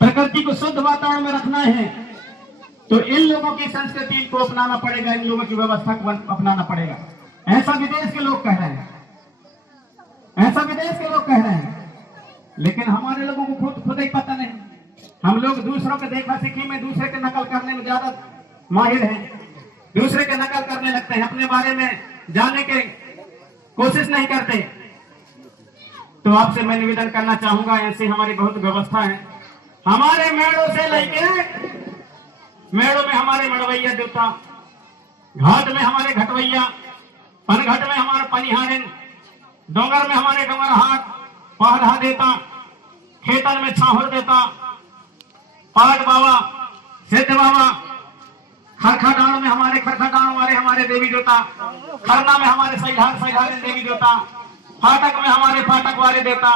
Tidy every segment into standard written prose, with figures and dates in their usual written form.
प्रकृति को शुद्ध वातावरण में रखना है तो इन लोगों की संस्कृति को अपनाना पड़ेगा, इन लोगों की व्यवस्था को अपनाना पड़ेगा। ऐसा विदेश के लोग कह रहे हैं, ऐसा विदेश के लोग कह रहे हैं, लेकिन हमारे लोगों को खुद ही पता नहीं। हम लोग दूसरों के देखा सीखी में, दूसरे के नकल करने में ज्यादा माहिर हैं, दूसरे के नकल करने लगते हैं, अपने बारे में जानने की कोशिश नहीं करते। तो आपसे मैं निवेदन करना चाहूंगा, ऐसी हमारी बहुत व्यवस्था है। हमारे मेड़ों से लेके मेड़ों में हमारे मड़वैया देवता, घाट में हमारे घटवैया, पनघट में हमारे पनिहारिन, डोंगर में हमारे डोंगरहाट पहरा देता, खेतन में छाहर देता, पाट बाबा, सिद्ध बाबा, खरखा में हमारे खरखा वाले हमारे देवी देवता, खरना में हमारे सैधार देवी देवता, फाटक में हमारे फाटक वाले देवता,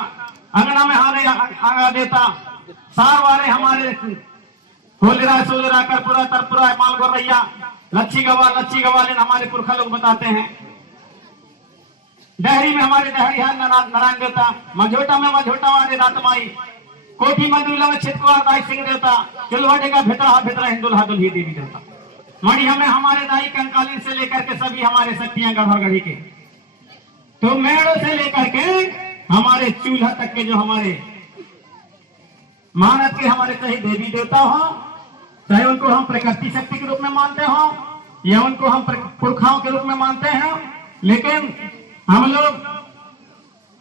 अंगना में हमारे आंगा देवता, सार वाले हमारे होलरा सोलरा करपुरा तरपुरा माल गोरैया, लच्छी गवाले हमारे पुरखा लोग बताते हैं। डहरी में हमारे डहरी है नारायण देवता, मझोटा में मझोटा वाले रातमाई, कोठी मंदुला में छिटकुआ दाई सिंह देवता, चुलवाटे का भितरा हिंदुल्हा दुल्ही देवी देवता, मणिया में हमारे दाई कंकालीन से लेकर के सभी हमारे शक्तियां गढ़ी के। तो मेड़ों से लेकर के हमारे चूल्हा तक के जो हमारे मानव के हमारे चाहे देवी देवता हो, चाहे उनको हम प्रकृति शक्ति के रूप में मानते हो या उनको हम पुरखाओं के रूप में मानते हैं, लेकिन हम लोग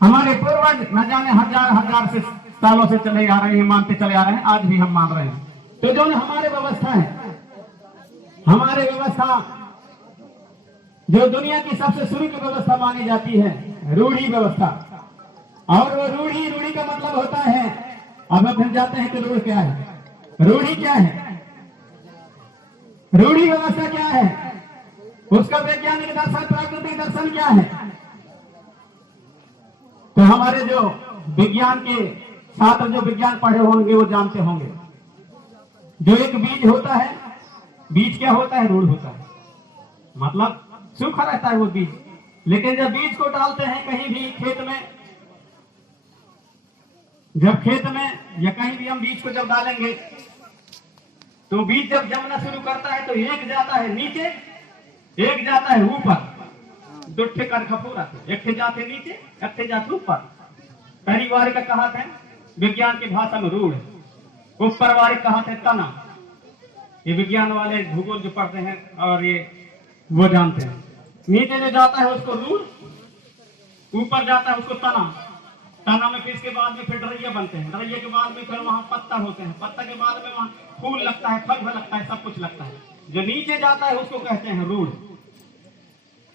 हमारे पूर्वज न जाने हजार से सालों से चले आ रहे हैं, मानते चले आ रहे हैं, आज भी हम मान रहे हैं। तो जो हमारे व्यवस्था है, हमारे व्यवस्था जो दुनिया की सबसे शुरू की व्यवस्था मानी जाती है, रूढ़ी व्यवस्था। और वो रूढ़ी का मतलब होता है, अब फिर जाते हैं कि रूढ़ क्या है, रूढ़ी क्या है, रूढ़ी व्यवस्था क्या है, उसका वैज्ञानिक दर्शन प्राकृतिक दर्शन क्या है। तो हमारे जो विज्ञान के छात्र जो विज्ञान पढ़े होंगे वो जानते होंगे, जो एक बीज होता है, बीज क्या होता है, रूढ़ होता है, मतलब सूखा रहता है वो बीज। लेकिन जब बीज को डालते हैं कहीं भी खेत में, जब खेत में या कहीं भी हम बीज को जब डालेंगे तो बीज जब जमना शुरू करता है तो एक जाता है नीचे, एक जाता है ऊपर, दो ठे कनखपूर आते, एक ठे जाते नीचे, एक ठे जाते ऊपर। पहली बार का कहा था विज्ञान की भाषा में रूढ़, ऊपर वाले कहा थे तना। ये विज्ञान वाले भूगोल जो पढ़ते हैं और ये वो जानते हैं। नीचे जो जाता है उसको रूढ़, ऊपर जाता है उसको तना। तना में फिर इसके बाद में फिर डरैया बनते हैं, डरैया के बाद में फिर वहां पत्ता होते हैं, पत्ता के बाद में वहां फूल लगता है, फल लगता है, सब कुछ लगता है। जो नीचे जाता है उसको कहते हैं रूढ़।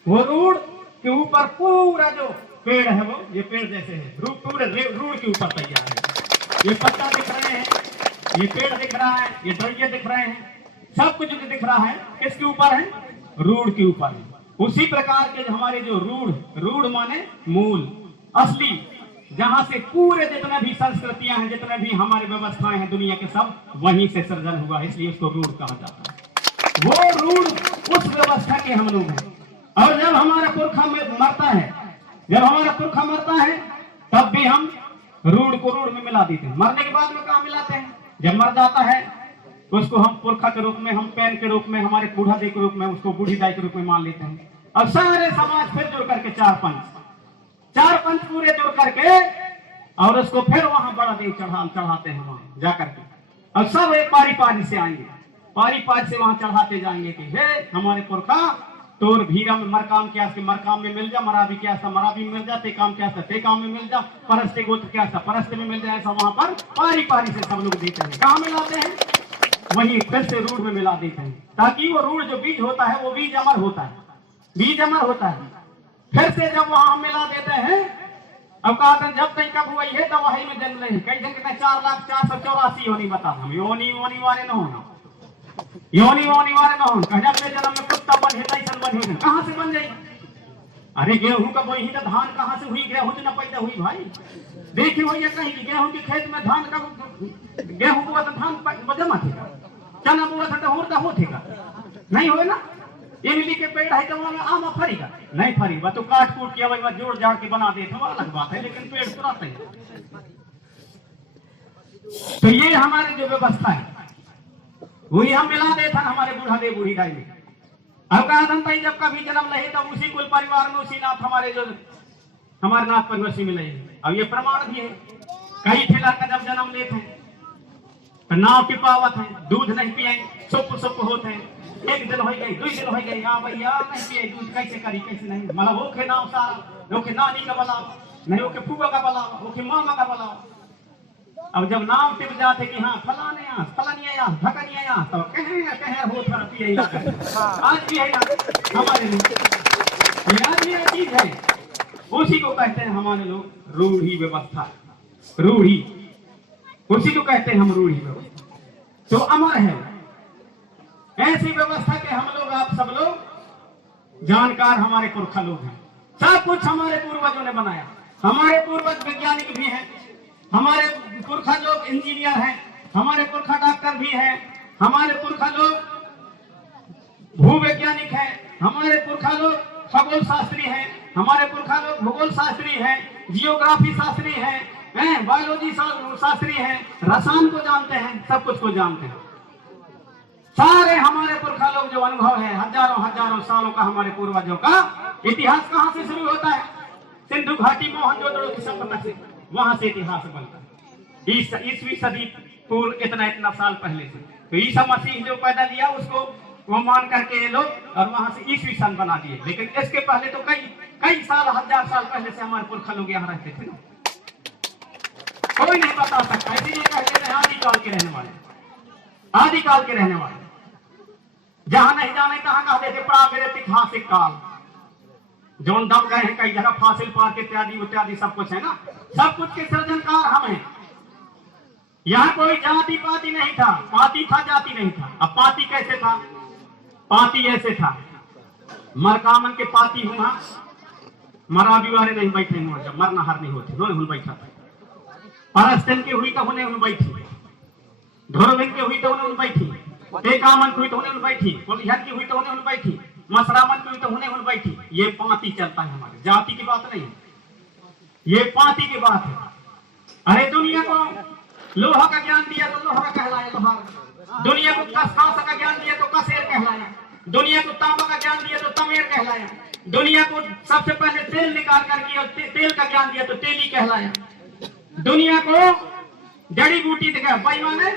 वो रूढ़ के ऊपर पूरा जो पेड़ है वो ये पेड़ जैसे है, पूरे रूढ़ के ऊपर तैयार है। ये पत्ता दिख रहे हैं, ये पेड़ दिख रहा है, ये डरैया दिख रहे हैं, सब कुछ जो दिख रहा है किसके ऊपर है, रूढ़ के ऊपर है। उसी प्रकार के हमारे जो रूढ़ माने मूल, असली, जहां से पूरे जितने भी संस्कृतियां हैं, जितने भी हमारे व्यवस्थाएं हैं दुनिया के, सब वहीं से सृजन हुआ, इसलिए उसको रूढ़ कहा जाता है। वो रूढ़ उस व्यवस्था के हम लोग हैं। और जब हमारा पुरखा मरता है, जब हमारा पुरखा मरता है तब भी हम रूढ़ को रूढ़ में मिला देते हैं। मरने के बाद में कहाँ मिलाते हैं, जब मर जाता है उसको हम पुरखा के रूप में, हम पैन के रूप में, हमारे बूढ़ा दाई के रूप में, उसको बूढ़ी दाई के रूप में मान लेते हैं। अब सारे समाज फिर जुड़ करके चार पंच पूरे जुड़ करके और उसको फिर वहां बड़ा देव चढ़ाते हैं वहां जाकर के। अब सब एक पारी से आएंगे, पारी से वहां चढ़ाते जाएंगे कि हे हमारे पुरखा, तोर भीरा में मरकाम क्या से मरकाम में मिल जा, मराबी क्या सा मराबी में मिल जा, ते काम क्या सा ते काम में मिल जा, परस्ते गोत्र क्या सा परस्ते में मिल जाए। ऐसा वहां पर पारी से सब लोग देते हैं। कहाँ मिलाते हैं, वहीं फिर से रूढ़ में मिला देते हैं, ताकि वो रूढ़ जो बीज होता है वो बीज अमर होता है, बीज अमर होता है। फिर से जब वहां मिला देते हैं, अब कहा जब तक कब हुआ है तब वही में जन्म नहीं, कई दिन कितने 4,04,84 योनी बता, हम योनी वाले न होना, योनी वाले न हो, कहना जन्म में कुत्ता बन है तैसन बन है, कहां से बन जाए। अरे गेहूं का बोई तो धान कहां से हुई, गेहूं न पैदा हुई भाई। देखी हो कहीं गेहूं के खेत में धान का, गेहूं हुआ तो धान जमा थेगा, चना हुआ तो होगा नहीं हो ना। इमली के पेड़ है तो आम फरेगा नहीं, फरेगा तो काट कूट के वही जोड़ जाड़ के बना देते, वो अलग बात है, लेकिन पेड़ तुरंत है। तो ये हमारी जो व्यवस्था है वही हम मिला देते हैं हमारे बूढ़ा दे बूढ़ी दाई में। अब कहा था जब कभी जन्म नहीं तब उसी कुल परिवार में उसी नाथ हमारे जो हमारे नाथ परवशी मिले। अब ये प्रमाण भी है, कई ठेला का जब जन्म लेते हैं तो नाव की पावत है, दूध नहीं पिए, सुप सुप होते हैं, एक दिन हो गई, 2 दिन हो गई, हाँ भैया नहीं पिए दूध, कैसे करी कैसे नहीं, मतलब ओके नाव सारा, ओके नानी का बुलाओ, नहीं ओके फूफा का बुलाओ, ओके मामा का बुलाओ। अब जब नाव टिप जाते कि हाँ फलाने यहाँ फलानिया यहाँ धकनिया यहाँ, तो कहे हो थोड़ा पिए आज भी है ना हमारे लिए, आज ये चीज है, उसी को कहते हैं हमारे लोग रूढ़ी व्यवस्था, रूढ़ी, उसी को कहते हैं हम रूढ़ी व्यवस्था। तो अमर है ऐसी व्यवस्था के हम लोग आप सब लोग जानकार हमारे पुरखा लोग हैं, सब कुछ हमारे पूर्वजों ने बनाया। हमारे पूर्वज वैज्ञानिक भी हैं, हमारे पुरखा लोग इंजीनियर हैं, हमारे पुरखा डॉक्टर भी हैं, हमारे पुरखा लोग भूवैज्ञानिक हैं, हमारे पुरखा लोग खगोल शास्त्री हैं, हमारे पुरखा लोग भूगोल शास्त्री हैं, जियोग्राफी शास्त्री हैं, बायोलॉजी शास्त्री हैं, रसायन को जानते हैं, सब कुछ को जानते हैं। सारे हमारे पुरखा लोग जो अनुभव है, हजारों हजारों सालों का हमारे पूर्वजों का इतिहास कहाँ से शुरू होता है? सिंधु घाटी मोहनजोदड़ो की सभ्यता से, वहां से इतिहास बनता है। ईसवी सदी पूर्व इतना साल पहले से। तो ईसा मसीह जो पैदा लिया उसको वो मान करके ये लोग और वहां से ईसवी सन बना दिए, लेकिन इसके पहले तो कई साल, 1000 साल पहले से हमारे पुरखा लोग यहाँ रहते थे ना। कोई नहीं बता सकता, इसीलिए कहते हैं आदिकाल के रहने वाले, आदिकाल के रहने वाले। जहां नहीं जाने कहां कहा देते प्रागैतिहासिक काल, जो दब गए हैं कई जगह, फासिल पार्क इत्यादि इत्यादि सब कुछ है ना, सब कुछ के सृजनकार हम हैं। यहाँ कोई जाति पाति नहीं था, पाति था जाति नहीं था। अब पाति कैसे था? पाति ऐसे था, मरकामन के पाति हुआ, मरा बिवारे नहीं बैठे हुआ, जब मरना हर नहीं होते उन्होंने बैठा था। परस्तन की हुई तो उन्हें उन बैठी, धोरबिन की हुई तो उन्हें उन बैठी, टेकामन की हुई तो उन्हें उन बैठी, कोलिहर की हुई तो उन्हें उन बैठी, मसरामन की हुई तो उन्हें उन बैठी। ये पाति चलता है हमारे, जाति की बात नहीं है, ये पाति की बात है। अरे दुनिया को लोहा का ज्ञान दिया तो लोहा कहलाया लोहार, दुनिया को कांसा का ज्ञान दिया तो कसेर कहलाया, दुनिया को तांबा का ज्ञान दिया तो तमेर कहलाया, दुनिया को सबसे पहले तेल निकाल करके और तेल का ज्ञान दिया तो तेली कहलाया, दुनिया को जड़ी बूटी दिखा, बाई माने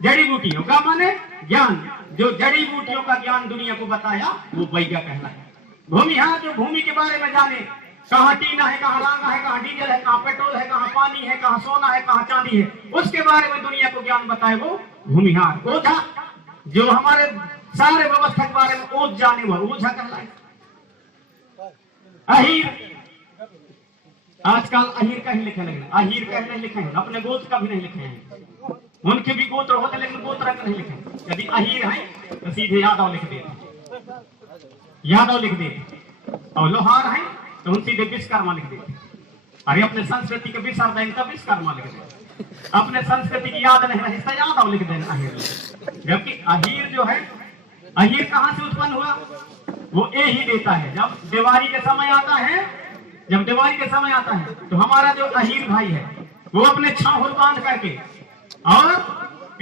जड़ी बूटी, होगा माने ज्ञान, जो जड़ी बूटियों का ज्ञान दुनिया को बताया वो वैज्ञा कहलाया। भूमिहार जो भूमि के बारे में जाने, कहाँ टीना है, कहाँ लांगा है, कहाँ डीजल है, कहाँ पेट्रोल है, कहाँ पानी है, कहाँ सोना है, कहाँ चांदी है, उसके बारे में दुनिया को ज्ञान बताए वो भूमिहार। ओझा जो हमारे सारे व्यवस्था के बारे में ओझ जाने हुआ ओझा कहलाए। अहीर, आजकल अहीर का ही लिखे लगे, अहीर का नहीं लिखे हैं, अपने गोत्र का भी नहीं लिखे हैं, उनके भी गोत्र होते लेकिन गोत्र का नहीं लिखे। यदि अहीर है तो सीधे यादव लिख देते, यादव लिख देते, और लोहार है तो उन सीधे विश्वकर्मा लिख देते। अरे अपने संस्कृति के विसर देंगे तो विश्वकर्मा लिख देते, अपने संस्कृति की याद नहीं रही तो यादव लिख देना अहीर। जबकि अहीर जो है, अहीर कहाँ से उत्पन्न हुआ? वो ए ही देता है। जब दिवाली के समय आता है, जब दिवाली के समय आता है तो हमारा जो अहीर भाई है वो अपने छाहुर बांध करके और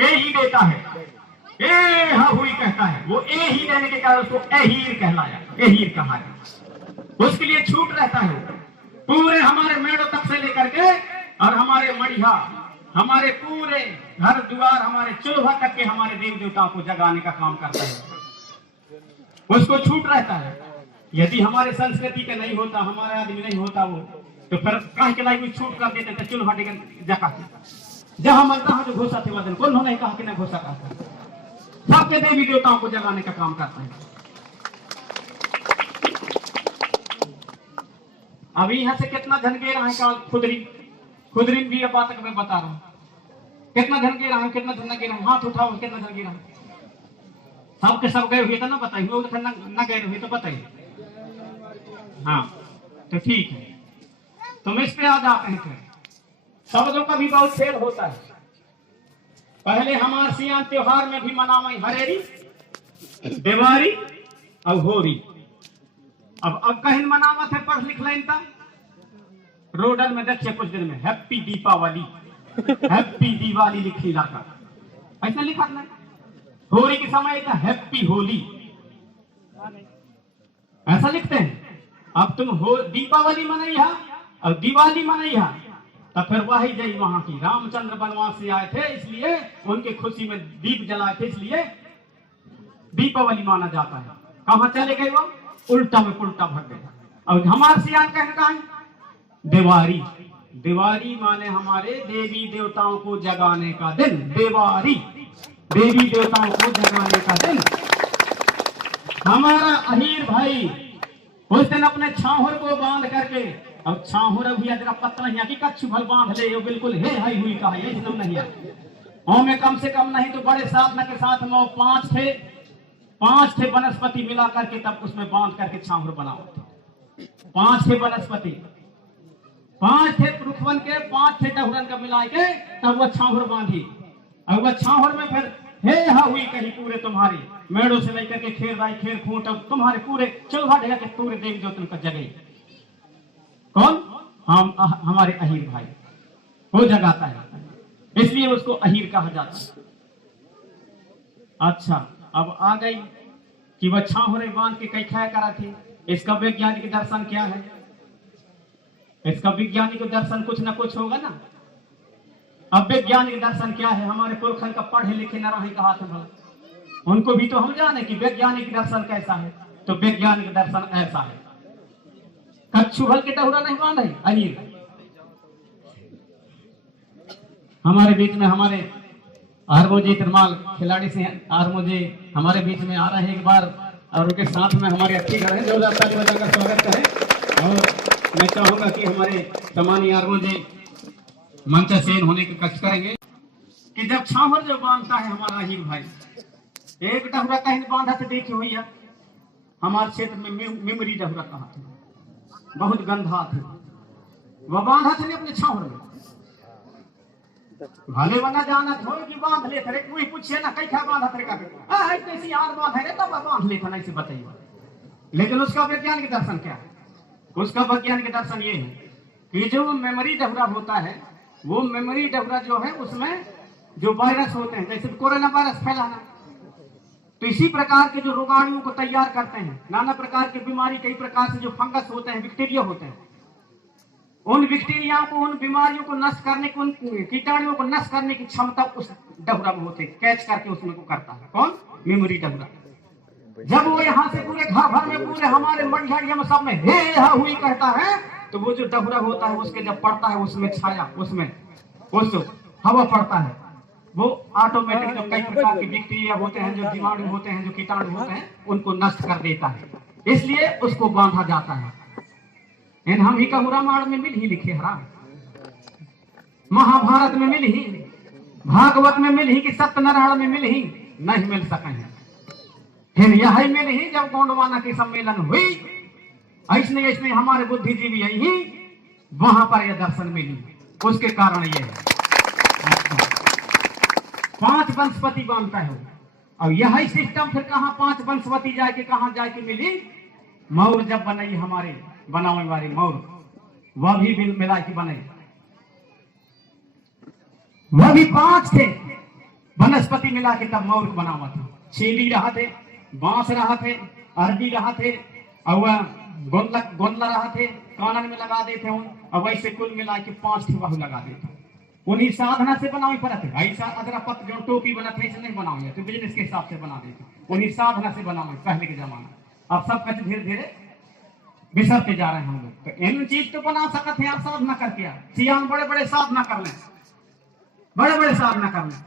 ए ही देता है, ए हुई कहता है, वो ए ही देने के कारण उसको अहीर कहलाया, अहीर कहा है। उसके लिए छूट रहता है पूरे हमारे मेड़ों तक से लेकर के और हमारे मढ़िया, हमारे पूरे घर द्वार, हमारे चूल्हा तक के हमारे देव देवताओं को जगाने का काम करता है, उसको छूट रहता है। यदि हमारे संस्कृति का नहीं होता, हमारा आदमी नहीं होता वो, तो फिर कहीं के लाइक छूट कर देते थे चूल्हा जगा, जहां मन तहां जो घोषा थे वजन को उन्होंने कहा कि नहीं घोषा करता, सबके देवी देवताओं को जगाने का काम करता है। अभी यहाँ से कितना झनकेरा है काल खुदरी, खुदरी भी ये बात मैं बता रहा हूँ, कितना झनकेरा है, कितना झनकेरा है, हाथ उठाओ कितना झनकेरा है। सबके सब गए हुए तो ना बताइए, वो न गए हुए तो बताइए। हाँ तो ठीक है, तुम इस पे आ जाते हैं। फिर शब्दों का भी बहुत खेल होता है। पहले हमारे सियान त्योहार में भी मनावई हरेरी, देवारी और होरी। अब कहीं मनावत है, पढ़ लिख लें रोडल में देखिए कुछ दिन में हैप्पी दीपावली, हैप्पी दिवाली लिखी जाता, ऐसा लिखा ना। होली के समय का हैप्पी होली ऐसा लिखते हैं। अब तुम हो दीपावली मनैया और दिवाली मनैया, तो फिर वही जय वहां की रामचंद्र वनवास से आए थे, इसलिए उनके खुशी में दीप जलाए थे, इसलिए दीपावली माना जाता है। कहां चले गए वो, उल्टा में पुल्टा भर गए। और हमारे सियान कहना है दिवाली, दिवाली माने हमारे देवी देवताओं को जगाने का दिन, दिवाली देवी देवताओं को जगाने का दिन। हमारा अहीर भाई उस दिन अपने छाहुर को बांध करके, अब छाहुर भी अगर पता नहीं कि कच्छु भल बांध ले, बिल्कुल हे हाई हुई कहा ये एकदम नहीं है। में कम से कम नहीं तो बड़े साधना के साथ में पांच थे वनस्पति मिला करके तब उसमें बांध करके छाहुर बनाओ। 5 थे वनस्पति, 5 थे रुखवन के, 5 थे डहुरन का मिला के तब वह छाहुर बांधी। और वह छाहुर में फिर हे हा हुई कहीं पूरे तुम्हारे मेड़ों से लेकर के खेर राई खेर खूंट, अब तुम्हारे पूरे चौहा ढेगा के पूरे देव ज्योतिन का जगह कौन, हम हमारे अहीर भाई वो जगाता है, इसलिए उसको अहीर कहा जाता है। अच्छा, अब आ गई कि वह छाहुरे बांध के कई खाया करा थी। इसका वैज्ञानिक दर्शन क्या है, इसका वैज्ञानिक दर्शन कुछ ना कुछ होगा ना। अब वैज्ञानिक दर्शन क्या है, हमारे पुरखन का पढ़े लिखे न रहे कहा था भला, उनको भी तो हम जाने कि वैज्ञानिक दर्शन कैसा है। तो वैज्ञानिक दर्शन ऐसा है, कच्छु भल के डहुरा नहीं बांधे अहीर। हमारे बीच में हमारे आरमोजी तिरमाल खिलाड़ी से आरमोजी हमारे बीच में आ रहे हैं एक बार, और उनके साथ में हमारे अच्छी घर है, जोरदार ताली बजाकर स्वागत करें। और मैं चाहूंगा कि हमारे सम्मानीय आरमोजी मंच सेन होने के कष्ट करेंगे कि जब छाहुर जो बांधता है हमारा अहीर भाई, एक डहुरा कहीं बांधा तो देखी हुई है हमारे क्षेत्र में मेमरी डहुरा कहा था, बहुत गंधा थे, वह बांधा थे अपने छाहुर में। भले बना जाना हो कि बांध ले थे, कोई पूछे ना कई खा बांधा थे का कैसी यार बांध है तब बांध ले था नहीं से बताइए। लेकिन उसका वैज्ञानिक दर्शन क्या है, उसका वैज्ञानिक दर्शन ये है कि जो मेमोरी डहुरा होता है, वो मेमोरी डहुरा जो है उसमें जो वायरस होते हैं, जैसे कोरोना वायरस फैलाना, तो इसी प्रकार के जो रोगाणुओं को तैयार करते हैं, नाना प्रकार की बीमारी, कई प्रकार से जो फंगस होते हैं, बैक्टीरिया होते हैं, उन बैक्टीरियाओं को, उन बीमारियों को नष्ट करने की, उन कीटाणुओं को नष्ट करने की क्षमता उस डहुरा में होती है, कैच करके उसमें को करता है कौन, मेमोरी डहुरा। जब वो यहाँ से पूरे घर भर में, पूरे हमारे मंडलियों में सब में हे हा हुई कहता है, तो वो जो डहुरा होता है उसके जब पड़ता है उसमें छाया, उसमें उस हवा पड़ता है, वो ऑटोमेटिक जो कई प्रकार के बैक्टीरिया होते हैं, जो जीवाणु होते हैं, जो कीटाणु होते हैं, उनको नष्ट कर देता है, इसलिए उसको बांधा जाता है। इन हम ही का माड़ में मिल ही लिखे हरा, महाभारत में मिल ही, भागवत में मिल ही, कि सत्यनारायण में मिल ही नहीं मिल सके हैं। फिर यही मिल ही जब गोंडवाना की सम्मेलन हुई, ऐसने ऐसने हमारे बुद्धिजीवी यही वहां पर यह दर्शन मिली, उसके कारण ये है 5 वनस्पति बांधता है। और यही सिस्टम फिर कहां 5 वनस्पति जाके कहां जाके मिली, मौर जब बनाई हमारे बनाने वाले मौर, वह भी मिला के बने, वह भी 5 थे वनस्पति मिला के तब मौर बनावा था। छेली रहा थे, बांस रहा थे, अरबी रहा थे, और वह गोंदला रहा थे, कानन में लगा देते उन, और वैसे कुल मिला के 5 ठी बाहु लगा देते। उन्हीं साधना से बनावी पड़ते, ऐसा अगर पत्र जो टोपी बनाते ऐसे नहीं बनाओगे, तो बिजनेस के हिसाब से बना देते, उन्हीं साधना से बनाओगे पहले के जमाना। अब सब कुछ धीरे धीरे बिसरते जा रहे हैं हम लोग। तो इन चीज तो बना सकते हैं आप साधना करके, सियान बड़े बड़े साधना कर लें, बड़े बड़े साधना कर लें।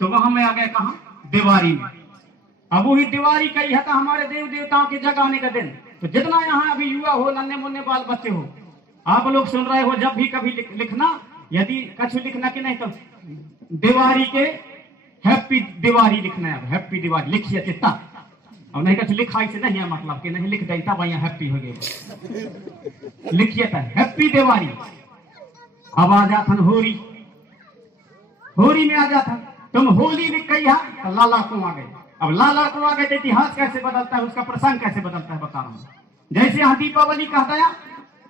तो वहां में आ गए कहा, दिवाली में। अब वही दिवाली कही है हमारे देव देवताओं के जगाने का दिन। तो जितना यहाँ अभी युवा हो, नन्हे मुन्ने बाल बच्चे हो, आप लोग सुन रहे हो, जब भी कभी लिखना, यदि कछु लिखना कि नहीं तो दिवाली के हैप्पी दिवाली लिखना है, हैप्पी दिवाली लिखिए चित्ता, और नहीं कछु लिखा से नहीं है मतलब कि नहीं लिख देता भाई हैप्पी हो गए, लिखिए था हैप्पी दिवाली। अब आ जाता होली, होली में आ जाता तुम होली लिख गई है तो लाला को आ गए। अब लाला को आ गए तो इतिहास कैसे बदलता है, उसका प्रसंग कैसे बदलता है बता रहा हूं। जैसे यहाँ दीपावली कहता है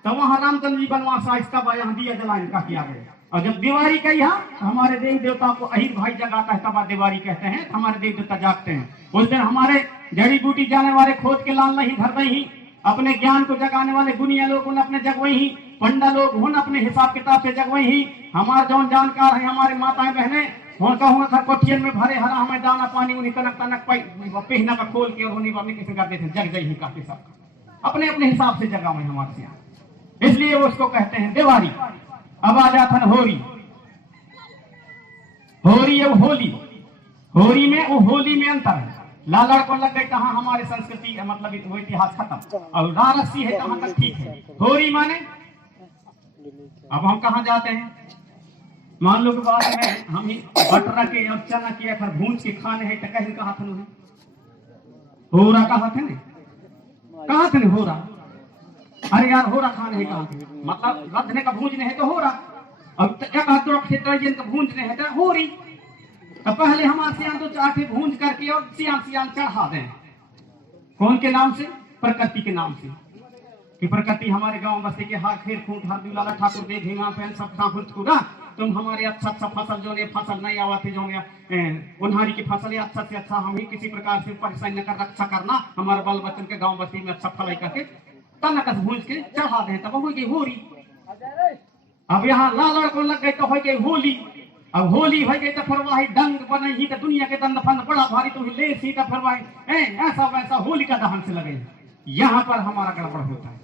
तो वहां रामचंद्र जी बनवास इसका यहाँ दिया जलाने का किया गया, और जब दिवाली का यहाँ हमारे देवी देवता को अहिर भाई जगाता है तब दिवाली कहते हैं, हमारे देवी देवता जागते हैं। उस दिन हमारे जड़ी बूटी जाने वाले खोद के लाल नहीं धर ही, अपने ज्ञान को जगाने वाले गुनिया लोग उन अपने जगवई ही, पंडा लोग उन अपने हिसाब किताब से जगवई ही। हमारे जौन जानकार है हमारे माताएं बहने हो कहूंगा खर कोठियन में भरे हरा हमें दाना पानी उन्हीं कनक तनक पहना का खोल के और उन्हीं अपने किसी करते थे जग गई ही काफी सब अपने अपने हिसाब से जगा हुए हमारे यहाँ, इसलिए वो उसको कहते हैं दिवाली। अब आ जाता है होरी। होरी है वो होली, होरी में वो होली में अंतर है। लालड़ को लग गई कहाँ हमारे संस्कृति मतलब वो इतिहास खत्म, और रारसी है कहाँ तक ठीक है। होरी माने अब हम कहाँ जाते हैं, मान लो कि बाद में हम ही बटरा के और चना के अगर भूंज के खाने हैं तो कहीं कहा था होरा कहा थे कहा थे होरा, अरे यार होरा खाने है कहा मतलब रधने का भूंजने है तो होरा, अब एक हाथ का भूंजने है तो होरी। तो पहले हमारे सियान तो चाटे भूंज करके और सियान सियान चढ़ा दें, कौन के नाम से, प्रकृति के नाम से, कि प्रकृति हमारे गांव बसे के हाथ खेर खूंट हर दुलाला ठाकुर दे भीमा पहन सब साफुत कूदा, तुम हमारे अच्छा अच्छा फसल जो ने फसल नहीं आवा थे जो उन्हारी की फसल है अच्छा से अच्छा हम ही किसी प्रकार से परेशान न कर रक्षा करना, हमारे बाल बच्चन के गांव बस्ती में अच्छा फलाई करके तनकस भूंज के चढ़ा दें तब हो गई होली। अब यहाँ लालड़ को लग गई तो हो गई होली। अब होली हो गई तो फिर वही डंग बने ही तो दुनिया के दंड फंड बड़ा भारी तो ले सी तो फिर वही ऐसा वैसा होली का दहन से लगे। यहाँ पर हमारा गड़बड़ होता है।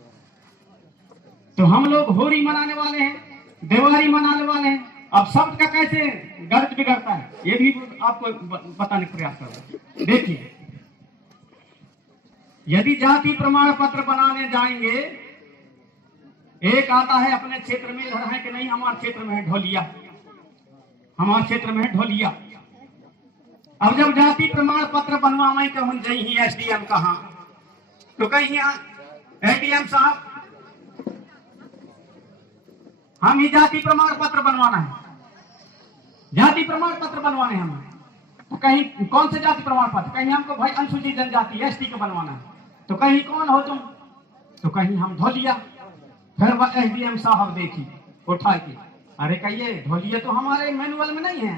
तो हम लोग होली मनाने वाले हैं, दिवाली मनाने वाले हैं। अब शब्द का कैसे गर्ज बिगड़ता है ये भी आपको बताने का प्रयास करूंगा। देखिए, यदि जाति प्रमाण पत्र बनाने जाएंगे, एक आता है अपने क्षेत्र में इधर है कि नहीं हमारे क्षेत्र में है ढोलिया, हमारे क्षेत्र में है ढोलिया। अब जब जाति प्रमाण पत्र बनवावे तो हम जाइए एसडीएम कहाँ, तो कहीं एडीएम साहब हम ही जाति प्रमाण पत्र बनवाना है, जाति प्रमाण पत्र बनवाने हम, तो कहीं कौन से जाति प्रमाण पत्र, कहीं हमको भाई अनुसूचित जनजाति एसटी का बनवाना है, तो कहीं कौन हो तुम, तो कहीं हम ढोलिया। फिर वह एसडीएम साहब देखी उठा के, अरे कहिए ढोलिया तो हमारे मैनुअल में नहीं है,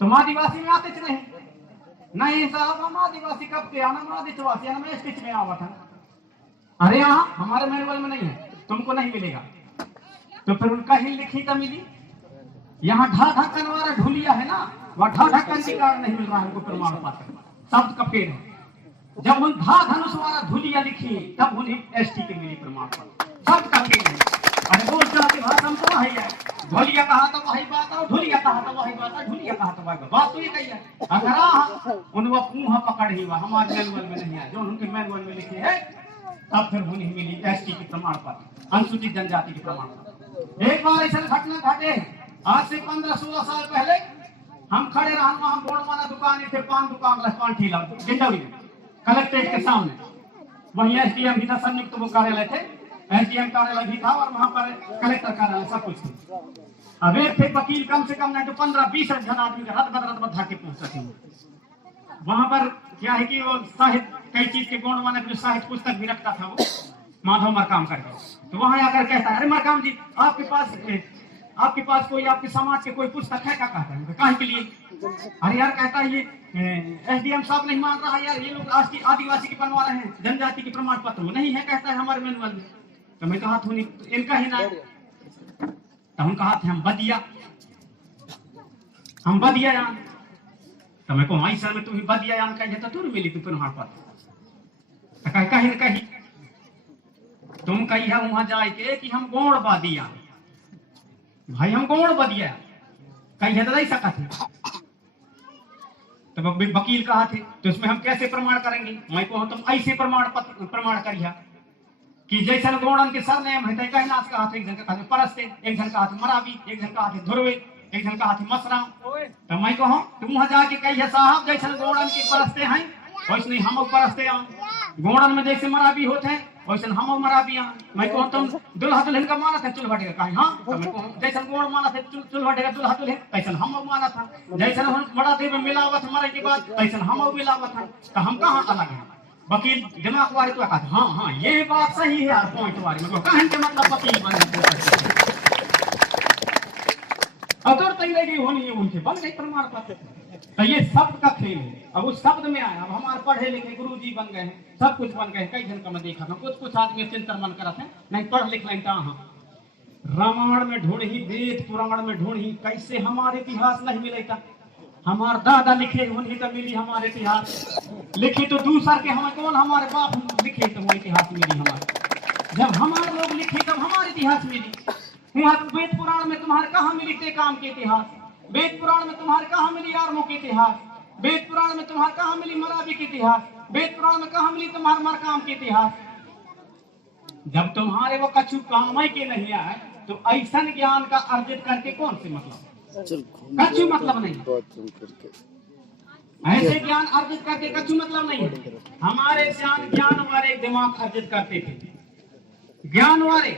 तुम आदिवासी में आते नहीं, नहीं साहब हम आदिवासी कब के आना, हम आदिवासी हम एसटी में आवा था, अरे यहाँ हमारे मैनुअल में नहीं है, तुमको नहीं मिलेगा। तो फिर उनका ही लिखी तो मिली, यहाँ ढा ढक्कन वाला ढोलिया है ना, वह ढा ढक्कन के कारण नहीं मिल रहा है हमको प्रमाण पत्र, शब्द का फेर है। जब उन धा धनुष वाला ढोलिया लिखी तब उन्हें एसटी के मिली प्रमाण पत्र, शब्द का फेर है। अरे बोल जाते भाषा में तो वही है, ढोलिया कहा तो वही बात है, ढोलिया कहा तो वही बात है, ढोलिया कहा तो वही बात तो ये कही है। अगर उन वो मुंह पकड़ ही हुआ हमारे मैनुअल में नहीं है, जो उनके मैनुअल में लिखे है तब फिर उन्हें मिली एसटी की प्रमाण पत्र, अनुसूचित जनजाति के प्रमाण पत्र। एक बार ऐसा घटना घटे, आज से 15-16 साल पहले हम खड़े रहा वहां बोड़वाना दुकान थे, पान दुकान पान ठेला डिंडौरी में कलेक्ट्रेट के सामने, वहीं एसडीएम भी था, संयुक्त वो कार्यालय थे, एसडीएम कार्यालय भी था और वहां पर कलेक्टर कार्यालय सब कुछ था। अब एक थे वकील कम से कम नहीं तो 15-20 जन आदमी रत बदरत धाके पहुंचते थे। वहां पर क्या है कि वो साहित्य कई चीज के बोड़वाना जो साहित्य पुस्तक भी रखता था वो माधव मरकाम करके, तो वहां आकर कहता है, अरे मरकाम जी आपके पास कोई आपके समाज के कोई पुस्तक है क्या, कहता है काहे के लिए, अरे यार कहता है ये एसडीएम साहब नहीं मान रहा यार, ये लोग आदिवासी के बनवा रहे हैं, जनजाति के प्रमाण पत्र नहीं है कहता है हमारे मैनुअल में। तो मैं कहा था इनका ही ना, तो हम कहा थे हम बदिया जान, तो मैं कहा सर में तुम्हें बदिया जान कही तो तुम मिली प्रमाण पत्र, तो कहीं न कहीं तुम कही है वहां जाके कि हम गोड़ बादिया, भाई हम गोड़ बदिया कही है तो नहीं सका थे। तो वकील कहा थे तो इसमें हम कैसे प्रमाण करेंगे, मैं को तुम ऐसे प्रमाण करिया कि जैसे गोड़न के सरनेम है कहीं नाच कहा थे, एक जन कहा थे परस्ते, एक जन कहा थे मरावी, एक जन कहा थे ध्रुवे, एक जन कहा थे मसराम। तो मैं कहूँ तुम वहां जाके कही है साहब जैसे गोड़न के परस्ते हैं वैसे हम परस्ते गोड़न में जैसे मरावी होते हैं वैसे हम मरावी आन। मैं कहूँ तुम दुल्हा दुल्हन का माना था चूल्हा भटेगा कहीं, हाँ तो मैं कहूँ जैसे गोड़ माना था चूल्हा भटेगा दुल्हा दुल्हन वैसे हम माना था, जैसे हम बड़ा देव मिलावत मरे के बाद वैसे हम मिलावत था, तो हम कहाँ अलग है। वकील दिमाग वाले तो कहा हाँ हाँ ये बात सही है यार, पॉइंट वाली में कहें के मतलब वकील बने। ही रह गई होनी है उनसे बन गई प्रमाण पत्र। तो ये शब्द का खेल है। अब उस शब्द में आया, अब हमारे पढ़े लिखे गुरु जी बन गए हैं, सब कुछ बन गए। कई जन का मैं देखा था, कुछ आदमी चिंतन मन करा थे, नहीं पढ़ लिख लें रामायण में ढूंढ ही, वेद पुराण में ढूंढ ही, कैसे हमारे इतिहास नहीं मिलेगा। हमारे दादा लिखे उन्हीं तो मिली हमारे इतिहास, लिखे तो दूसर के हमें कौन, हमारे बाप लिखे तो वो इतिहास मिली हमारे। जब हमारे लोग लिखे तब हमारे इतिहास मिली। वहां वेद पुराण में तुम्हारे कहाँ मिली काम के इतिहास, वेद पुराण में तुम्हारे कहाँ मिली आर्मों के इतिहास, वेद पुराण में तुम्हारे कहाँ मिली मरावी के इतिहास, वेद पुराण में कहाँ मिली तुम्हारे मरकाम के इतिहास। जब तुम्हारे वो कछु काम के नहीं आए तो ऐसा ज्ञान का अर्जित करके कौन से मतलब, कछु मतलब नहीं। ऐसे ज्ञान अर्जित करके कछु मतलब नहीं है। हमारे ज्ञान वाले दिमाग अर्जित करते थे, ज्ञान वाले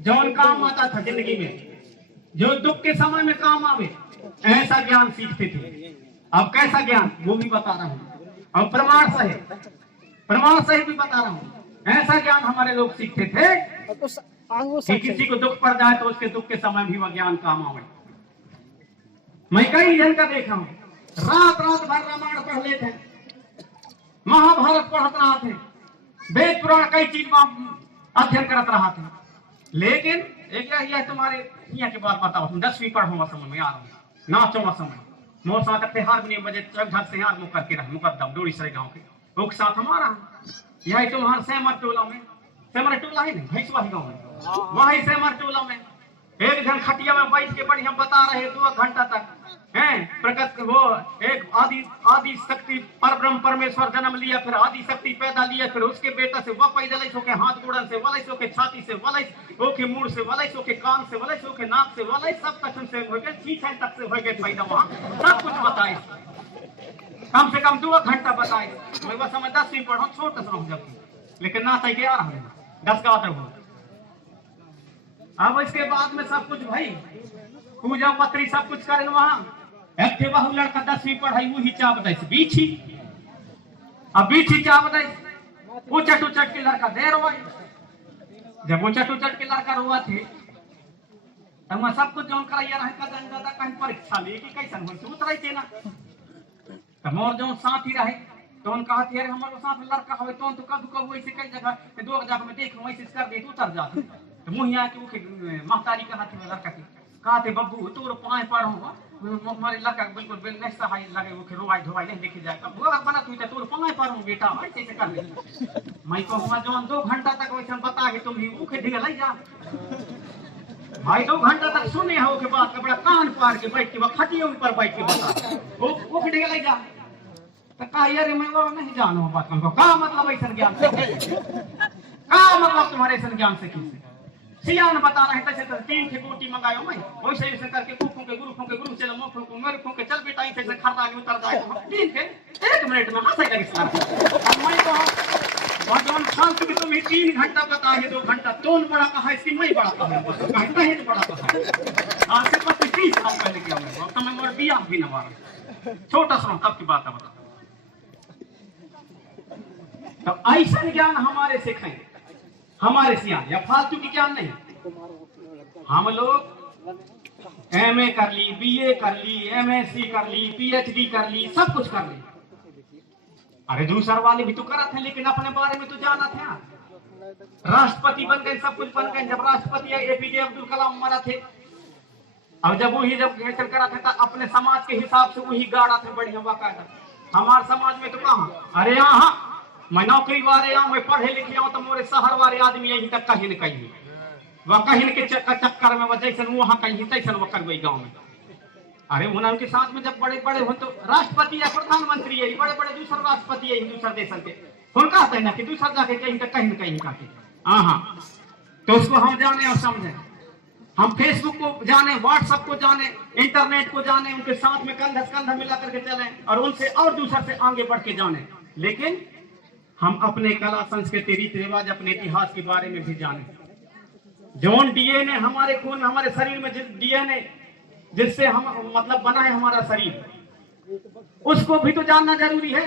जौन काम आता था जिंदगी में, जो दुख के समय में काम आवे, ऐसा ज्ञान सीखते थे। अब कैसा ज्ञान वो भी बता रहा हूँ, और प्रमाण सहित भी बता रहा हूँ। ऐसा ज्ञान हमारे लोग सीखते थे कि किसी को दुख पड़ जाए तो उसके दुख के समय भी वह ज्ञान काम आवे। मैं कई जन का देखा हूँ, रात भर रामायण पढ़ लेते, महाभारत पढ़ते रहा थे, वेद पुराण कई चीज अध्ययन करते रहा थे, लेकिन एक यह तुम्हारे यहाँ के बात बताओ, तुम 10वीं पढ़ो समय में आ रहा हूँ, नाचो समय मोर साथ हारमोनियम बजे घर से हार मुकर के रहे मुकदम डोरी सरे गाँव के एक साथ हमारा यही तुम्हारे सेमर टोला में, सेमर टोला है नहीं भैंसवाही गाँव में, वही सेमर टोला में एक जन खटिया में बैठ के बढ़िया बता रहे 2 घंटा तक हैं प्रकट वो एक आदि शक्ति परब्रह्म परमेश्वर जन्म लिया, फिर आदि शक्ति पैदा लिया, फिर उसके बेटा से वह पैदा लैस होके हाथ गोड़न से वलैस होके छाती से वलैस होके मुंह से वलैस होके कान से वलैस होके नाक से वलैस सब तक से हो गए, छीछन तक से हो गए पैदा। वहां सब कुछ बताए, कम से कम 2 घंटा बताए। मैं बस समय 10वीं पढ़ो छोटा सा रहूं जब, लेकिन ना तय गया रहा 10 का आता। अब इसके बाद में सब कुछ भाई पूजा पत्री सब कुछ करें। वहां एक थे बहु लड़का 10वीं पढ़ाई वही चाप दे बीछी, अब बीछी चाप दे उचट उचट के लड़का दे रोआ। जब उचट उचट के लड़का रोआ थे तब मैं सब कुछ जौन कराइया रहे का दादा कहीं परीक्षा ले कि कैसन हो उतराई थे ना। तब मोर जो साथ ही रहे तो उन कहा थे हमारे साथ लड़का हो तो कब कब वैसे कई जगह 2 जगह में देख वैसे कर दे तो उतर जाते। तो मुँह आके महतारी कहा थे लड़का के कहा थे बब्बू तोर पाए पढ़ो हमारे लड़का बिल्कुल बेलनेस्ता हाई लगे वो रोवाई धोवाई नहीं देखे जाए अब वो बना तू तोर पाए पढ़ो बेटा ऐसे कर ले। मैं कहूँगा जो 2 घंटा तक वैसे बता के तुम ही मुखे ढिगल जा भाई 2 घंटा तक सुने हो के बाद बड़ा कान पार के बैठ के वो खटिए ऊपर बैठ के बता वो ढिगल जा। तो कहा यार मैं वो नहीं जानो बात को का मतलब ऐसा ज्ञान से का मतलब तुम्हारे ऐसा ज्ञान से किसी सियान बता रहे थे 3 थे गोटी मंगायो मैं वैसे ऐसे करके कुफों के गुरु चलो मोफों को मेरे को के चल बेटा ऐसे खरदा नहीं उतर जाए तो ठीक है 1 मिनट में हंसे लगे सारा। अब मैं तो भगवान फालतू की तुम 3 घंटा बता है 2 घंटा तोन बड़ा कहा इसकी मैं बड़ा कहा कहता है बड़ा कहा आज से 25 साल पहले किया मैं तो मैं मोर बिया भी न मारा छोटा सा तब की बात बता। तो ऐसा ज्ञान हमारे सिखाएं हमारे सियान या फालतू की ज्ञान नहीं। हम लोग MA कर ली, BA कर ली, MSc कर ली, PhD कर ली, सब कुछ कर ली। अरे दूसर वाले भी तो करा थे लेकिन अपने बारे में तो जाना था। राष्ट्रपति बन गए, सब कुछ बन गए। जब राष्ट्रपति APJ अब्दुल कलाम मरा थे और जब वही जब करा था तो अपने समाज के हिसाब से वही गाड़ा थे बढ़िया बाकायदा। हमारे समाज में तो कहा अरे यहाँ मैं नौकरी वाले आऊं मैं पढ़े लिखे आऊं तो मोरे शहर वाले आदमी यही तक कहीं न कहीं वह कहीं के चक्कर में वह जैसे वहां कहीं तैसन वह करवई गाँव में। अरे उनके साथ में जब बड़े बड़े हो तो राष्ट्रपति या प्रधानमंत्री है बड़े बड़े दूसरे राष्ट्रपति है दूसरे देश के उन कहते हैं ना कि दूसरा जाके कहीं तक कहीं न कहीं कहते हाँ तो उसको हम जाने और समझे। हम फेसबुक को जाने, व्हाट्सएप को जाने, इंटरनेट को जाने, उनके साथ में कंधा से कंधा मिला करके चले और उनसे और दूसरे से आगे बढ़ के जाने। लेकिन हम अपने कला संस्कृति रीति रिवाज अपने इतिहास के बारे में भी जाने। जौन DNA हमारे खून में हमारे शरीर में जिस DNA जिससे हम मतलब बना है हमारा शरीर उसको भी तो जानना जरूरी है।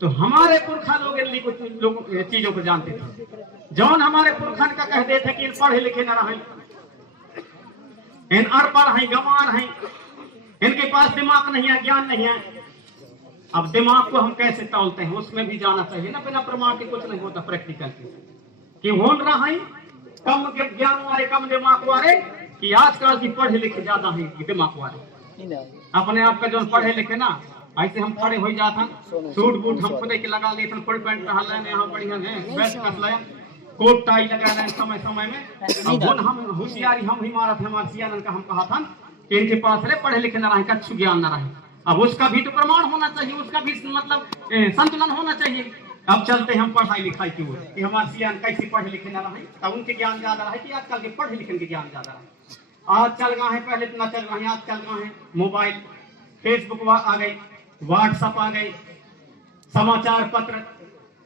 तो हमारे पुरखा लोग चीजों को जानते थे। जौन हमारे पुरखन का कहते थे कि पढ़े लिखे न रहे इन अनपढ़ है, गंवार है, इनके पास दिमाग नहीं है, ज्ञान नहीं है। अब दिमाग को हम कैसे तौलते हैं, उसमें भी जाना चाहिए ना। बिना प्रमाण के कुछ नहीं होता प्रैक्टिकल कि हो रहा है कम ज्ञान वाले, कम दिमाग वाले, कि आजकल की पढ़े लिखे ज्यादा है कि दिमाग वाले। अपने आप का जो पढ़े लिखे ना, ऐसे हम खड़े हो जाता, सूट बूट हम खुद के लगा लेते, फुल पैंट पहन लें, यहाँ बढ़िया है, वेस्ट कस लें, कोट टाई लगा लें समय समय में। अब हम होशियारी हम ही मारा थे, हमारे सियानन का हम कहा था कि इनके पास रहे पढ़े लिखे न रहे, कच्छु ज्ञान न रहे। अब उसका भी तो प्रमाण होना चाहिए, उसका भी मतलब संतुलन होना चाहिए। अब चलते हम पढ़ाई लिखाई की ओर कि हमारे सियान कैसे पढ़े लिखे न रहे, तब उनके ज्ञान ज्यादा रहे कि आजकल के पढ़े लिखे के ज्ञान ज्यादा रहे। आज चल गए हैं, पहले इतना चल रहा है, आज चल गए हैं मोबाइल, फेसबुक आ गई, व्हाट्सएप आ गई, समाचार पत्र,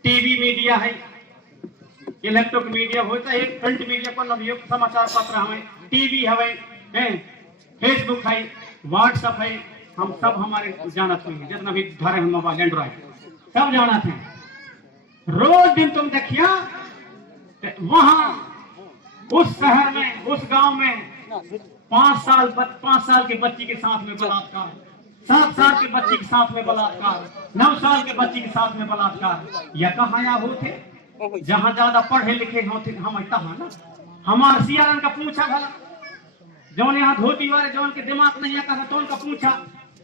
टीवी मीडिया है, इलेक्ट्रॉनिक मीडिया होता है, प्रिंट मीडिया पर लगे समाचार पत्र हमें, टीवी है, फेसबुक है, व्हाट्सएप है, हम सब हमारे जाना चाहिए, जितना भी घर है मोबाइल एंड्रॉइड सब जाना थे। रोज दिन तुम देखिए वहां उस शहर में, उस गांव में 5 साल के बच्ची के साथ में बलात्कार, 7 साल के बच्ची के साथ में बलात्कार, 9 साल के बच्ची के साथ में बलात्कार। यह कहाँ या होते जहां ज्यादा पढ़े लिखे होते, हम कहा ना हमारे सियारन का पूछा भला, जौन यहाँ धोती वाले जौन के दिमाग नहीं आता तो उनका पूछा।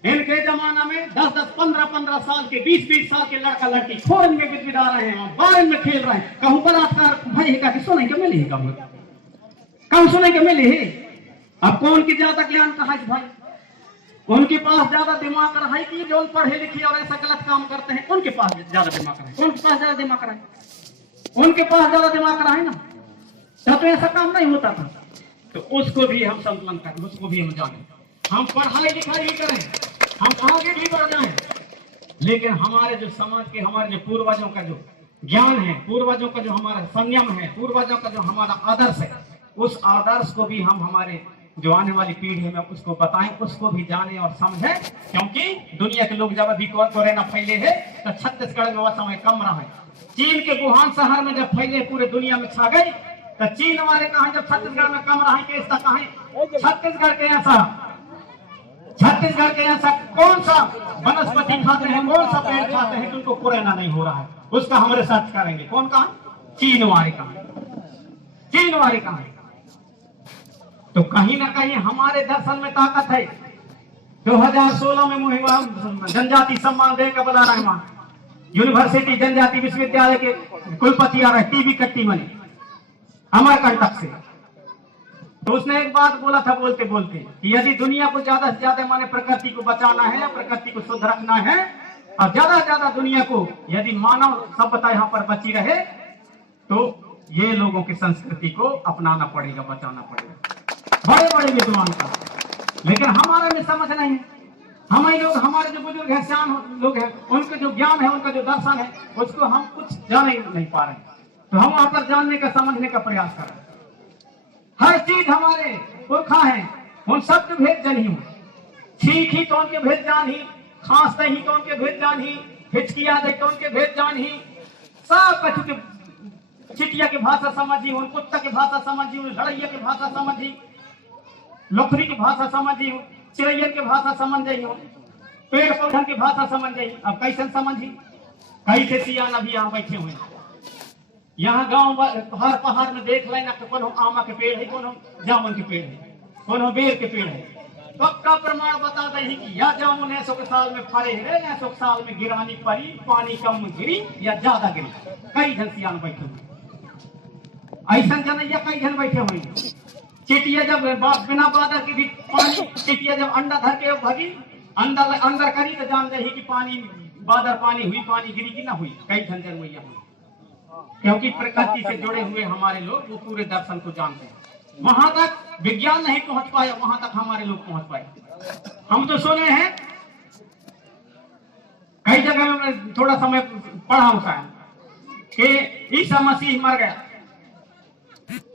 इनके जमाना में 10-10, 15-15 साल के, 20-20 साल के लड़का लड़की खोरन में बिदा रहे हैं, बारन में खेल रहे हैं, कहूं बलात्कार भाई का कि सुने के मिले, कहूं सुने के मिले। अब कौन की ज्यादा ज्ञान कहा भाई, उनके पास ज्यादा दिमाग रहा है कि जो पढ़े लिखे और ऐसा गलत काम करते हैं उनके पास ज्यादा दिमाग रहा है, उनके पास ज्यादा दिमाग रहा है, उनके पास ज्यादा दिमाग रहा है ना, तब तो ऐसा काम नहीं होता था। तो उसको भी हम संतुलन करें, उसको भी हम जाने, हम पढ़ाई लिखाई भी करें, हम आगे भी बढ़ जाएं, लेकिन हमारे जो समाज के, हमारे जो पूर्वजों का जो ज्ञान है, पूर्वजों का जो हमारा संयम है, पूर्वजों का जो हमारा आदर्श है, उस आदर्श को भी हम हमारे जो आने वाली पीढ़ी में उसको बताएं, उसको भी जाने और समझें। क्योंकि दुनिया के लोग जब अभी कोरोना फैले है तो छत्तीसगढ़ में वह समय कम रहा है। चीन के वुहान शहर में जब फैले पूरे दुनिया में छा गई तो चीन वाले कहा जब छत्तीसगढ़ में कम रहा है, छत्तीसगढ़ के ऐसा कौन सा वनस्पति खाते हैं, कौन सा पेड़ खाते हैं जिनको कोरोना नहीं हो रहा है, उसका हम रिसर्च करेंगे। कौन कहा? चीन वाले कहा, चीन वाले कहा। तो कहीं ना कहीं हमारे दर्शन में ताकत है। 2016 में मुहिम जनजाति सम्मान देने का बुला रहा है, वहां यूनिवर्सिटी जनजाति विश्वविद्यालय के कुलपति आ रहे टीवी कट्टी मनी अमरकंटक से। तो उसने एक बात बोला था बोलते बोलते कि यदि दुनिया को ज्यादा से ज्यादा माने प्रकृति को बचाना है, प्रकृति को शुद्ध रखना है, और ज्यादा से ज्यादा दुनिया को यदि मानव सभ्यता यहाँ पर बची रहे, तो ये लोगों की संस्कृति को अपनाना पड़ेगा, बचाना पड़ेगा, बड़े बड़े विद्वान का। लेकिन हमारा में समझ नहीं है। हमारे लोग, हमारे जो बुजुर्ग हैं, सियान लोग हैं, उनके जो ज्ञान है, उनका जो दर्शन है, उसको हम कुछ जान नहीं पा रहे। तो हम वहां पर जानने का, समझने का प्रयास कर रहे हैं। हर चीज हमारे पुरखा है, उन सब भेद जन ही, छींक ही तो उनके भेद जान ही, खांसते ही तो उनके भेद जान ही, हिचकिया दे तो उनके भेद जान ही, सब कछु के चिटिया की भाषा समझी, उन कुत्ता की भाषा समझी, उन लड़ैया की भाषा समझी, लोखरी की भाषा समझी, चिड़ैयन की भाषा समझ जाइए, पेड़ पौधन की भाषा समझ जाइए। अब कैसे समझी, कैसे सियान अभी यहाँ बैठे हुए, यहाँ गांव हर पहाड़ में देख लेना, कौन आमा के पेड़ है, कौन जामुन के पेड़ है, कौन बेर के पेड़ है। पक्का प्रमाण बता दे कि या जामुन 100 साल में फरे है, 100 साल में गिरानी पड़ी, पानी कम गिरी या ज्यादा गिरी। कई जन सियान बैठे हुए, ऐसा जनैया कई जन बैठे हुए। चिटिया जब बिना बादल की भी पानी, चिटिया जब अंडा धर के भगी, अंदर करी तो जान रही कि पानी बादल पानी हुई, पानी गिरी कि ना हुई। कई जन जनैया हुई, क्योंकि प्रकृति से जुड़े हुए हमारे लोग वो पूरे दर्शन को जानते हैं। वहां तक विज्ञान नहीं पहुंच पाया, वहां तक हमारे लोग पहुंच पाए। हम तो सुने हैं कई जगह में, थोड़ा समय पढ़ा होता है कि ईसा मसीह मर गया,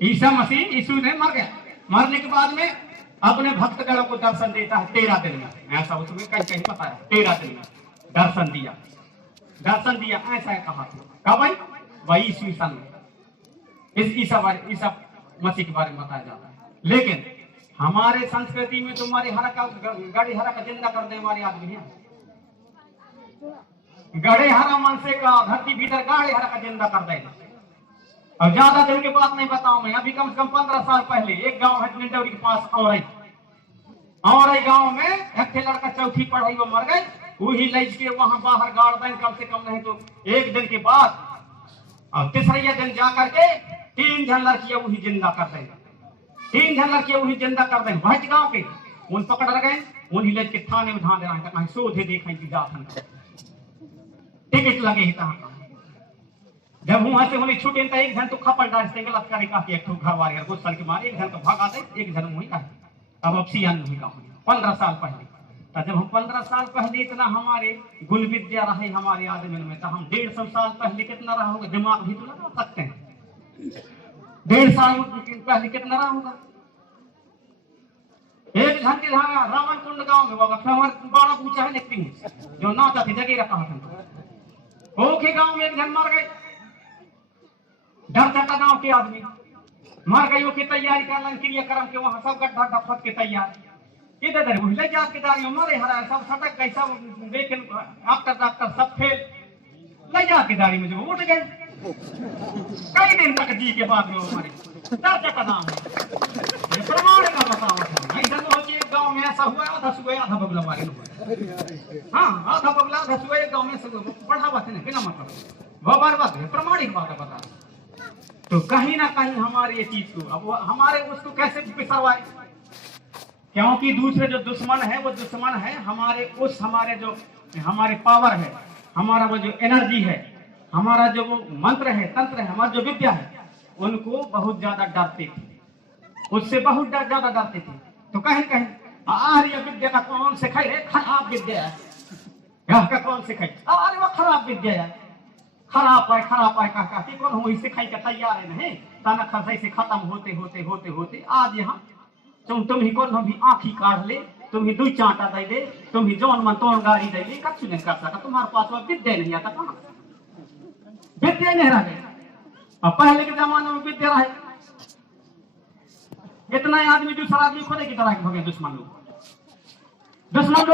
ईसा मसीह यीशु ने मर गया, मरने के बाद में अपने भक्तगणों को दर्शन देता है 13 दिन में। ऐसा उसमें कहीं कहीं पता है, 13 दिन में दर्शन दिया, दर्शन दिया, ऐसा कहा कब भाई वही ईसा इस ईसा मसीह के बारे में बताया जाता है। लेकिन हमारे संस्कृति में तुम्हारी हरा का गाड़ी हरा का जिंदा कर दे हमारे आदमी है। गड़े हरा मन से का धरती भीतर गाड़े हरा का जिंदा कर दे। और ज्यादा दिन की बात नहीं बताऊं मैं, अभी कम से कम 15 साल पहले एक गांव है निंदौरी के पास और गांव में एक लड़का चौथी पढ़ाई वो मर गए। वही लज के वहां बाहर गाड़ दें, कम से कम नहीं तो एक दिन के बाद और तीसरे दिन जाकर के 3 जन लड़कियां वही जिंदा कर दें। 3 जन लड़कियां वही जिंदा कर दें। भज गांव के उन पकड़ गए, उन्हीं लज के थाने में धा देना कहीं सोधे देखें कि जाथन टिकट लगे ही कहाँ। जब वहां से उन्हें छूटे तो एक जन तो खपल डाल से गलत करे का एक तो घर वाले कुछ साल के मारे एक जन तो भागा दे, एक जन वही का अब सियान नहीं का 15 साल पहले। तो जब हम 15 साल पहले इतना हमारे गुल विद्या रहे हमारे आदमी में, तो हम 150 साल पहले कितना रहा होगा, दिमाग भी तो लगा सकते हैं। 150 साल पहले कितना रहा होगा। एक घंटे रावण कुंड गांव में बाबा हमारे बड़ा पूछा है देखती हूँ जो नाचा थी जगह रखा था ओके गांव में एक जन मर गए। डर जाता गांव के आदमी मर गई की तैयारी कर क्रियाक्रम के वहां सब गड्ढा डफत के तैयार किधर ले जात के दारी मरे हरा सब सटक गई सब लेकिन डॉक्टर सब फेल ले जात के दारी में जो उठ गए कई दिन तक जी के बाद में वो मरे। डर जाता नाम ये प्रमाण का बताओ ऐसा तो होती है गांव में ऐसा हुआ आधा बगला मारे हाँ आधा बगला आधा सुबह गांव में सब बढ़ावा थे बिना मतलब वो बात है प्रमाणिक बात बता। तो कहीं ना कहीं हमारे ये चीज को अब हमारे उसको कैसे बिसरवाए, क्योंकि दूसरे जो दुश्मन है वो दुश्मन है हमारे उस हमारे जो हमारे पावर है हमारा वो जो एनर्जी है हमारा जो वो मंत्र है तंत्र है हमारी जो विद्या है उनको बहुत ज्यादा डरते थे, उससे बहुत ज्यादा डरते थे। तो कहीं कहीं आर्य विद्या का कौन सिखाई है, खराब विद्या है का कौन सिखाई, अरे वो खराब विद्या है खराब है कहा कि कौन हुई सिखाई का तैयार है नहीं ताना खसाई से खत्म होते होते होते होते आज यहाँ तुम ही कौन भी आँखी काट ले, तुम ही 2 चांटा दे दे, तुम ही जौन मन तोड़ गाड़ी दे दे, कछु नहीं कर सका। तुम्हारे पास वो विद्या नहीं आता, कहाँ विद्या नहीं रह गई। और पहले के जमाने में विद्या रहे, इतना आदमी दूसरा आदमी खुदे की तरह भगे दुश्मन लोग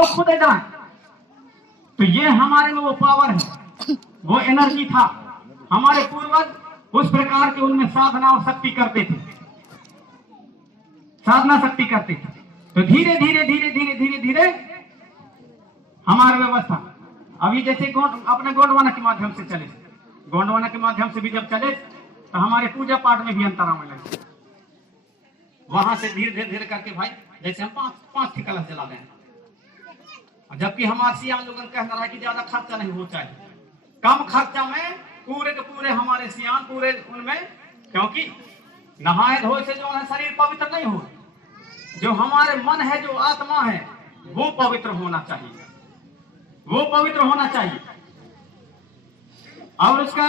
खुदे तरह। तो ये हमारे में वो पावर है वो एनर्जी था। हमारे पूर्वज उस प्रकार के उनमें साधना और शक्ति करते थे, साधना शक्ति करते थे। तो धीरे धीरे धीरे धीरे धीरे धीरे हमारी व्यवस्था अभी जैसे अपने गोंडवाना के माध्यम से चले, गोंडवाना के माध्यम से भी जब चले तो हमारे पूजा पाठ में भी अंतर आने लगे। वहां से धीरे धीरे धीरे करके भाई जैसे हम 5 कलश जला दें, जबकि हमारे सियान लोगों का कहना है कि ज्यादा खर्चा नहीं हो चाहिए, कम खर्चा में पूरे के पूरे हमारे सियान पूरे उनमें, क्योंकि नहाए धोए से जो है शरीर पवित्र नहीं हो, जो हमारे मन है जो आत्मा है वो पवित्र होना चाहिए, वो पवित्र होना चाहिए। और उसका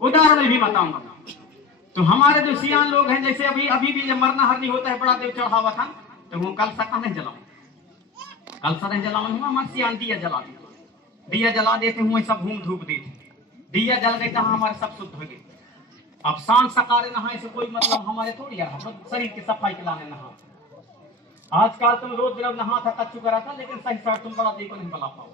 उदाहरण भी बताऊंगा। तो हमारे जो सियान लोग हैं जैसे अभी भी जब मरना हरनी होता है बड़ा देव चढ़ावा था तो वो कलसा का नहीं जलाओ, कलसा नहीं जलाओ हुआ हमारे सियान दिया जला देते, दिया जला देते हुए सब घूम धूप देते, दिया जल देता हमारे सब शुद्ध हो गए। अब सांझ सकारे नहाए से कोई मतलब हमारे थोड़ी है शरीर की सफाई के लाने नहा। आजकल तुम रोज जब नहा था कच्चू करा था लेकिन सही तुम बड़ा देखो नहीं बला पाओ।